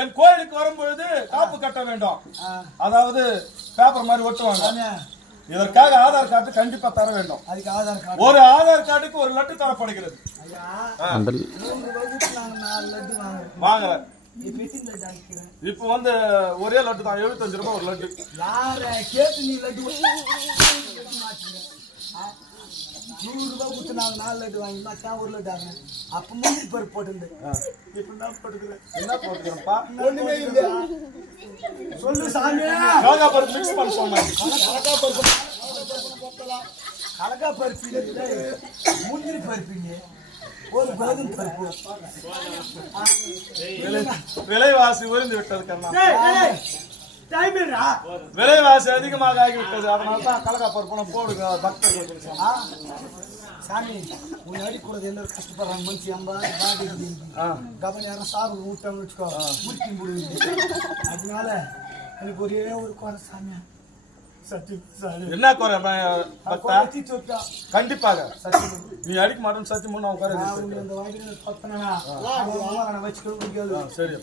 என் கோயிலுக்கு வரும்பொழுது காப்பு கட்ட வேண்டும். அதாவது பேப்பர் மாதிரி ஒட்டுவாங்க. இதற்காக ஆதார் கார்டு கண்டிப்பா தர வேண்டும். அதுக்கு ஆதார் கார்டு, ஒரு ஆதார் கார்டுக்கு ஒரு லட்டு தரப்படுகிறது. வாங்கல இப்ப வந்து ஒரே லட்டு தான், 75 ரூபாய் ஒரு லட்டு. நீ லட்டு 100 ரூபாய் கொடுத்து நாங்க 4 லட்டு வாங்கி மச்சான் ஒரு லட்டு ஆகுங்க. அப்ப முந்தி பருப்பு போட்டு இப்ப என்ன போட்டுக்கிறேன்ப்பா? ஒண்ணுமே இல்ல. சொல்லு சாமி. கலக்கா பருப்பு மிக்ஸ் பண்ண சொன்னாங்க. கலக்கா பருப்பு முந்திரி பருப்பு, ஒரு கோதுமை பருப்பு. விலைவாசி உயர்ந்து விட்டது கண்ணா. விலைவாசி அதிகமாக ஆகிவிட்டது. அதனால்தான் கலக்கா பருப்பு போடுங்க பக்தர்கள். சாமி முன்னாடி கூட எல்லாரும் கஷ்டப்படுறாங்க. மனுஷி கபன் யாரும் சாப்பிட விட்டோம்னு வச்சுக்கோ முட்டி முடியுது. அதனால எனக்கு ஒரே ஒரு குறை சாமியா. என்ன குறை? கண்டிப்பாக நீ அடிக்க மாட்டேன்னு சத்தியம் பண்ண குறை. சரி,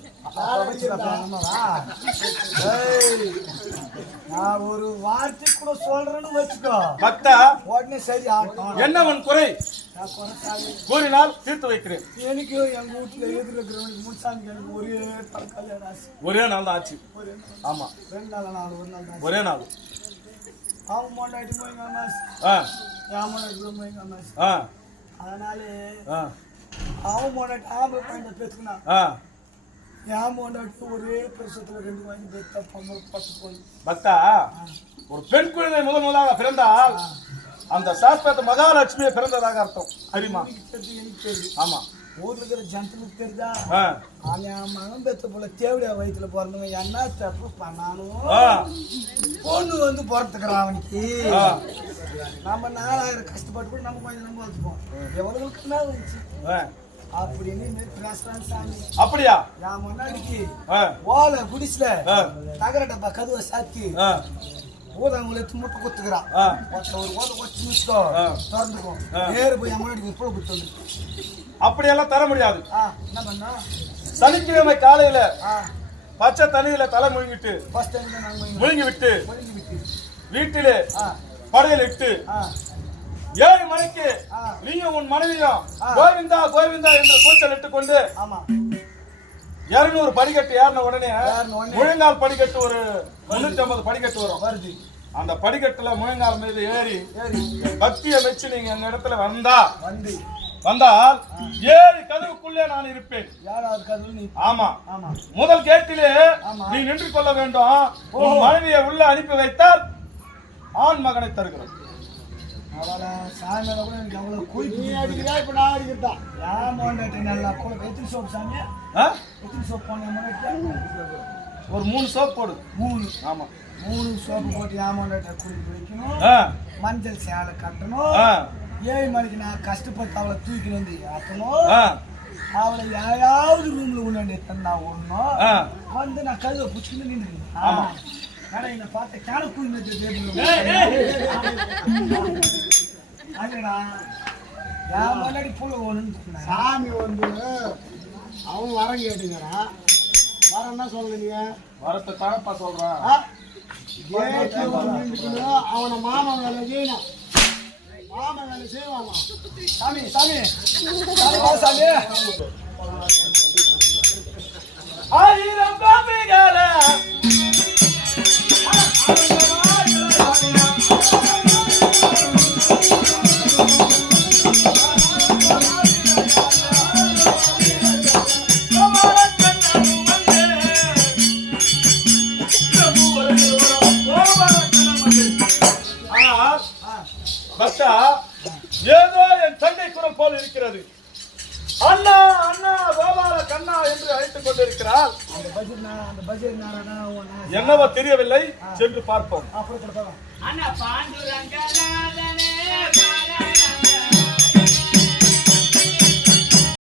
நான் ஒரு வார்த்தை கூட சொல்றேன்னு வச்சுக்கோ பக்தா, உடனே சரி ஆகும். என்ன உன் குறை கூறினால் தீர்த்து வைக்கிறேன். எனக்கு எங்க வீட்டுல எதிர்க்கிறவனுக்கு முன்சாமி எனக்கு ஒரே நாள் தான் ஆச்சு. ஆமா, 2 நாள் ஒரு நாள் தான். ஒரே நாள். அவன் மொண்டாட்டி போய்ங்க அதனால அவன் மொண்டாட்டி ஆம்பளை பையன் பேசுனா என் மொண்டாட்டி ஒரே பிரசத்துல 2 வாங்கி பேச பத்து போய். பக்தா, ஒரு பெண் குழந்தை முதலாக பிறந்தால் அந்த சாஸ்திரத்தை மகாலட்சுமியை பிறந்ததாக அர்த்தம். தெரியுமா? ஆமா, ஊர்ல இருக்கிற ஜனத்துக்கு தெரியுதா? அவன் மகன் பெத்த போல தேவடியா வயிற்றுல பிறந்தவங்க என்ன தப்பு பண்ணாலும் பொண்ணு வந்து பிறத்துக்கிறான் அவனுக்கு. நம்ம 4000 கஷ்டப்பட்டு கூட நம்ம கொஞ்சம் நம்ம வச்சுப்போம். எவ்வளவுக்குன்னா வந்துச்சு அப்படின்னு பேசுறான் சாமி. அப்படியா? என் முன்னாடிக்கு ஓலை குடிசல தகர டப்பா கதுவை சாத்தி ஊதாங்களை முட்டை குத்துக்கிறான். ஒரு ஓதை வச்சு வச்சுக்கோ திறந்துக்கும் நேரு போய் என் முன்னாடி புழு குத்து வந்து. அப்படியெல்லாம் தர முடியாது. என்ன பண்ணா சனிக்கிழமை காலையில பச்சை தண்ணியில தலை முழுங்கிட்டு முழுங்கி விட்டு வீட்டிலே படையல் இட்டு 7 மணிக்கு நீயும் உன் மனைவியும் கோவிந்தா கோவிந்தா என்ற கூச்சல் இட்டுக் கொண்டு 200 படிக்கட்டு ஏறின உடனே முழங்கால் படிக்கட்டு ஒரு 350 படிக்கட்டு வரும். அந்த படிக்கட்டுல முழங்கால் மீது ஏறி பக்தியை வச்சு நீங்க எங்க இடத்துல வந்தால் 7 கதவுக்குள்ளே நான் இருப்பேன். ஆமா, முதல் கேட்டிலே நீ நின்று கொள்ள வேண்டும். உன் மனைவியை உள்ள அனுப்பி வைத்தால் ஆண் மகனை தருகிறோம். ஒரு 3 சோப் போடு. 3 ஆமா, 3 சோப்பு போட்டு ஏமாண்டாட்ட குளிக்க வைக்கணும். மஞ்சள் சேலை கட்டணும். 7 மணிக்கு நான் கஷ்டப்பட்டு அவளை தூக்கிட்டு வந்து ஆக்கணும். அவளை யாராவது ரூம்ல உள்ள தந்தா ஒண்ணும் வந்து நான் கழுவை பிடிச்சிட்டு நின்றுக்கணும். ஆனா என்ன பார்த்த கேன அதுடா என் முன்னாடி புள்ள ஒண்ணுன்னு சாமி வந்து அவன் வரம் கேட்டுங்கிறான். வரன்னா சொல்லுங்க, வரத்தை தானப்பா சொல்றான். அவனை மாமா வேலை செய்யணும். மாமா வேலை செய்வாமா? சாமி சாமி சாமி 1000 பாப்பிகள பக்தா, ஏதோ என் தந்தை குரல் போல் இருக்கிறது. அண்ணா அண்ணா கோபால கண்ணா என்று அழைத்துக் கொண்டிருக்கிறார். என்னவோ தெரியவில்லை, சென்று பார்ப்போம்.